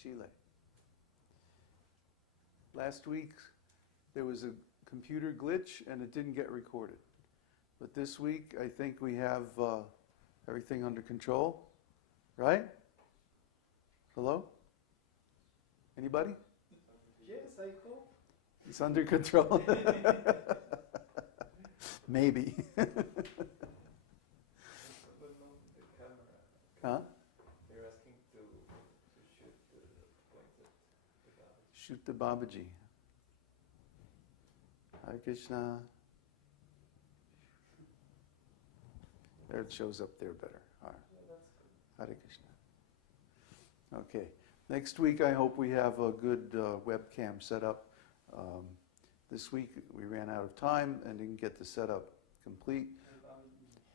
Chile. Last week, there was a computer glitch and it didn't get recorded. But this week, I think we have everything under control, right? Hello? Anybody? Yes, I hope. It's under control. Maybe. Huh? They're asking to shoot the pointed Babaji. Shoot the Babaji. Hare Krishna. There it shows up there better. All right. Yeah, that's good. Hare Krishna. Okay. Next week, I hope we have a good webcam set up. This week, we ran out of time and didn't get the setup complete.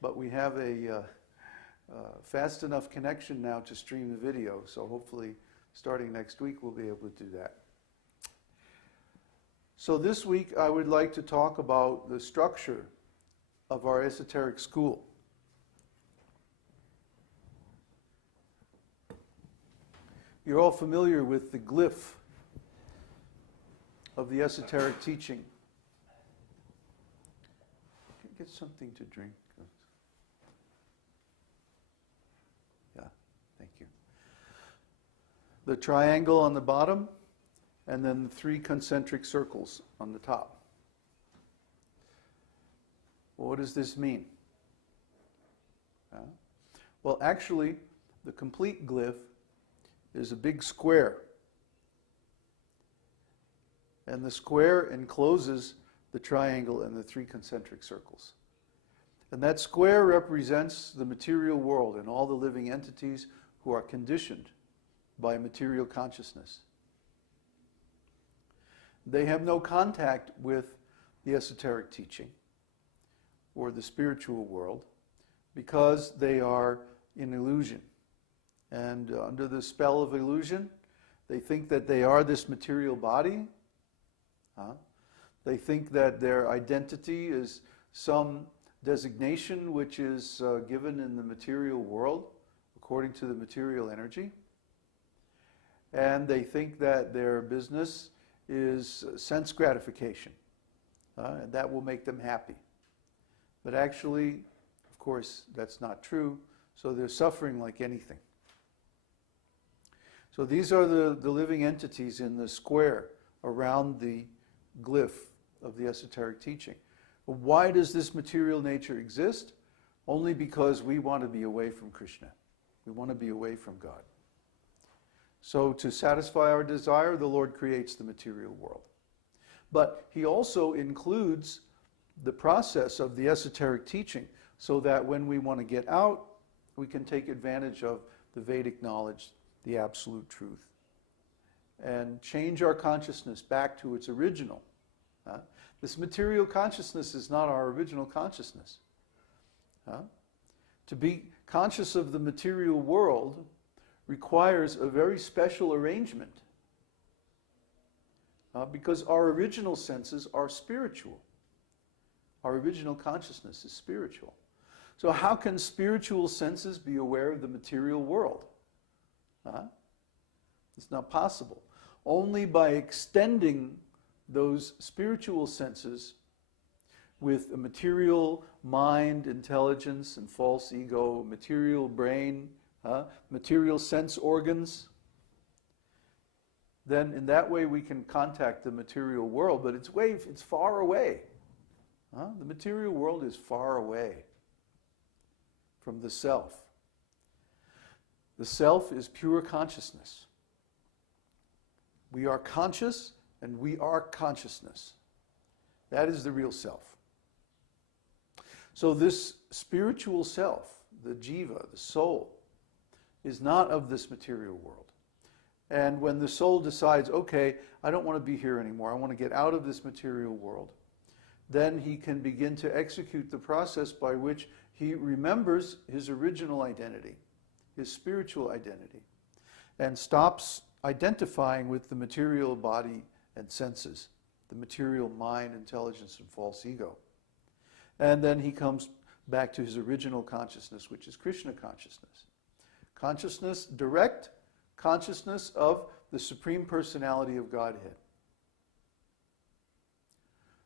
But we have a fast enough connection now to stream the video, so hopefully starting next week we'll be able to do that. So this week I would like to talk about the structure of our esoteric school. You're all familiar with the glyph of the esoteric teaching. Can I get something to drink? The triangle on the bottom, and then the 3 concentric circles on the top. Well, what does this mean? Well, actually, the complete glyph is a big square. And the square encloses the triangle and the 3 concentric circles. And that square represents the material world and all the living entities who are conditioned by material consciousness. They have no contact with the esoteric teaching or the spiritual world because they are in illusion. And under the spell of illusion, they think that they are this material body. They think that their identity is some designation which is given in the material world according to the material energy. And they think that their business is sense gratification, and that will make them happy. But actually, of course, that's not true, so they're suffering like anything. So these are the living entities in the square around the glyph of the esoteric teaching. Why does this material nature exist? Only because we want to be away from Krishna. We want to be away from God. So to satisfy our desire, the Lord creates the material world. But He also includes the process of the esoteric teaching so that when we want to get out, we can take advantage of the Vedic knowledge, the absolute truth, and change our consciousness back to its original. This material consciousness is not our original consciousness. To be conscious of the material world requires a very special arrangement because our original senses are spiritual. Our original consciousness is spiritual. So how can spiritual senses be aware of the material world? It's not possible. Only by extending those spiritual senses with a material mind, intelligence, and false ego, material brain, material sense organs, then in that way we can contact the material world, but it's far away. The material world is far away from the self. The self is pure consciousness. We are conscious and we are consciousness. That is the real self. So this spiritual self, the jiva, the soul, is not of this material world. And when the soul decides, okay, I don't want to be here anymore, I want to get out of this material world, then he can begin to execute the process by which he remembers his original identity, his spiritual identity, and stops identifying with the material body and senses, the material mind, intelligence, and false ego. And then he comes back to his original consciousness, which is Krishna consciousness. Consciousness, direct consciousness of the Supreme Personality of Godhead.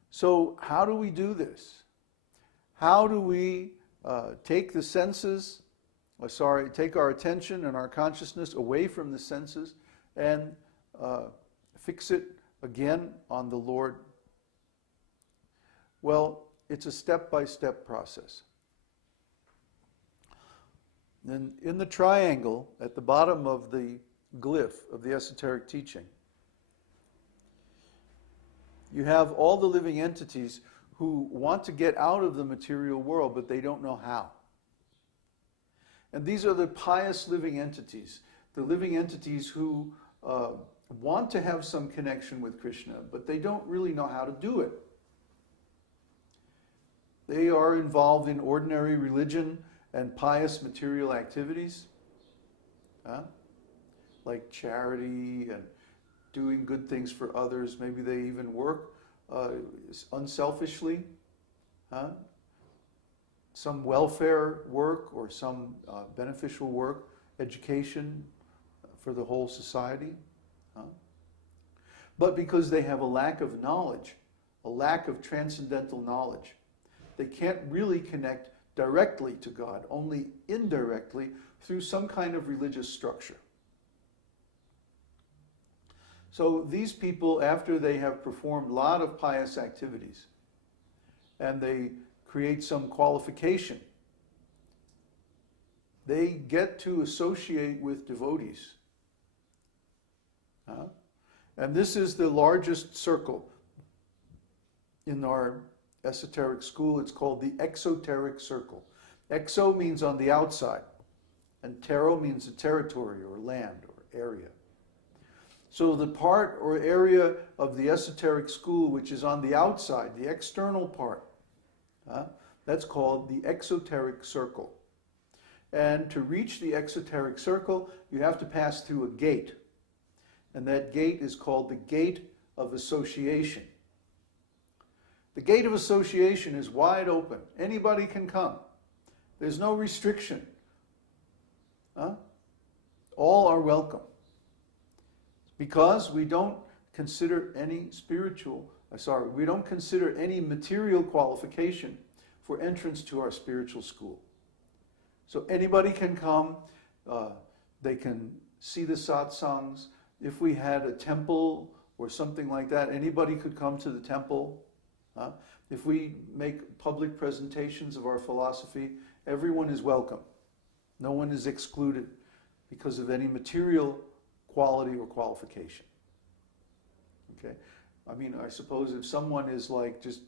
So how do we do this? How do we take the senses, take our attention and our consciousness away from the senses and fix it again on the Lord? Well, it's a step-by-step process. Then in the triangle at the bottom of the glyph of the esoteric teaching, you have all the living entities who want to get out of the material world, but they don't know how. And these are the pious living entities, the living entities who want to have some connection with Krishna, but they don't really know how to do it. They are involved in ordinary religion and pious material activities, like charity and doing good things for others. Maybe they even work unselfishly, some welfare work or some beneficial work, education for the whole society. But because they have a lack of knowledge, a lack of transcendental knowledge, they can't really connect directly to God, only indirectly through some kind of religious structure. So these people, after they have performed a lot of pious activities, and they create some qualification, they get to associate with devotees. And this is the largest circle in our esoteric school. It's called the exoteric circle. Exo means on the outside, and tero means a territory or land or area. So the part or area of the esoteric school which is on the outside, the external part, that's called the exoteric circle. And to reach the exoteric circle, you have to pass through a gate. And that gate is called the gate of association. The gate of association is wide open. Anybody can come. There's no restriction. All are welcome. Because we don't consider any we don't consider any material qualification for entrance to our spiritual school. So anybody can come. They can see the satsangs. If we had a temple or something like that, anybody could come to the temple. If we make public presentations of our philosophy, everyone is welcome. No one is excluded because of any material quality or qualification. Okay? I mean, I suppose if someone is like just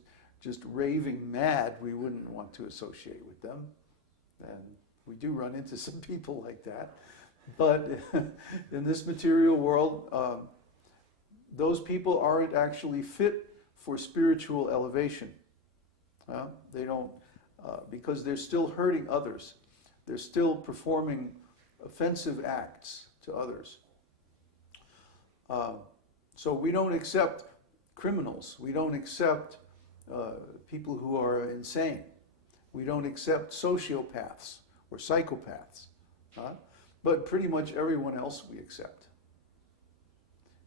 raving mad, we wouldn't want to associate with them. And we do run into some people like that. But in this material world, those people aren't actually fit for spiritual elevation. They don't, because they're still hurting others. They're still performing offensive acts to others. So we don't accept criminals. We don't accept people who are insane. We don't accept sociopaths or psychopaths. But pretty much everyone else we accept.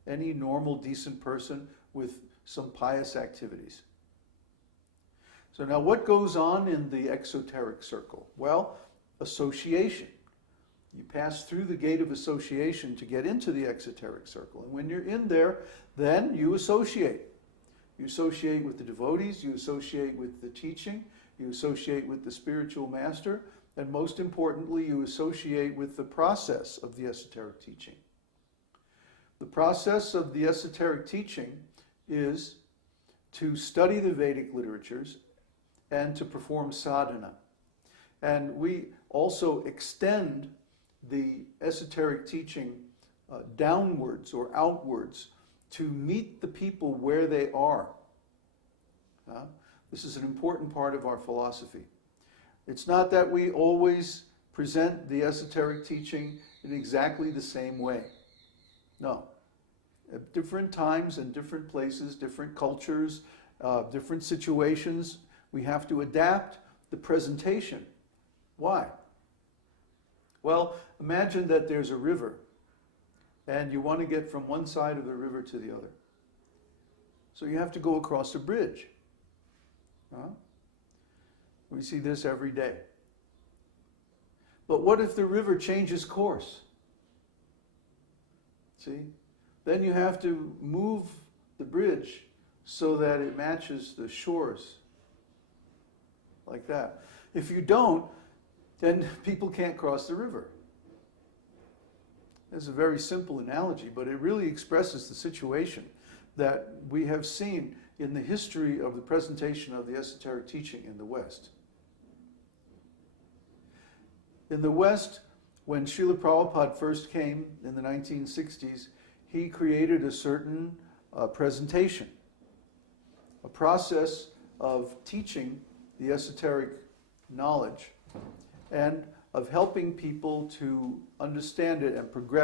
Any normal, decent person with some pious activities. So now what goes on in the exoteric circle? Well, association. You pass through the gate of association to get into the exoteric circle. And when you're in there, then you associate. You associate with the devotees, you associate with the teaching, you associate with the spiritual master, and most importantly, you associate with the process of the esoteric teaching. The process of the esoteric teaching is to study the Vedic literatures and to perform sadhana. And we also extend the esoteric teaching downwards or outwards to meet the people where they are. This is an important part of our philosophy. It's not that we always present the esoteric teaching in exactly the same way. No. At different times and different places, different cultures, different situations, we have to adapt the presentation. Why? Well, imagine that there's a river and you want to get from one side of the river to the other. So you have to go across a bridge. We see this every day. But what if the river changes course? See? Then you have to move the bridge so that it matches the shores. Like that. If you don't, then people can't cross the river. It's a very simple analogy, but it really expresses the situation that we have seen in the history of the presentation of the esoteric teaching in the West. In the West, when Srila Prabhupada first came in the 1960s, he created a certain presentation, a process of teaching the esoteric knowledge and of helping people to understand it and progress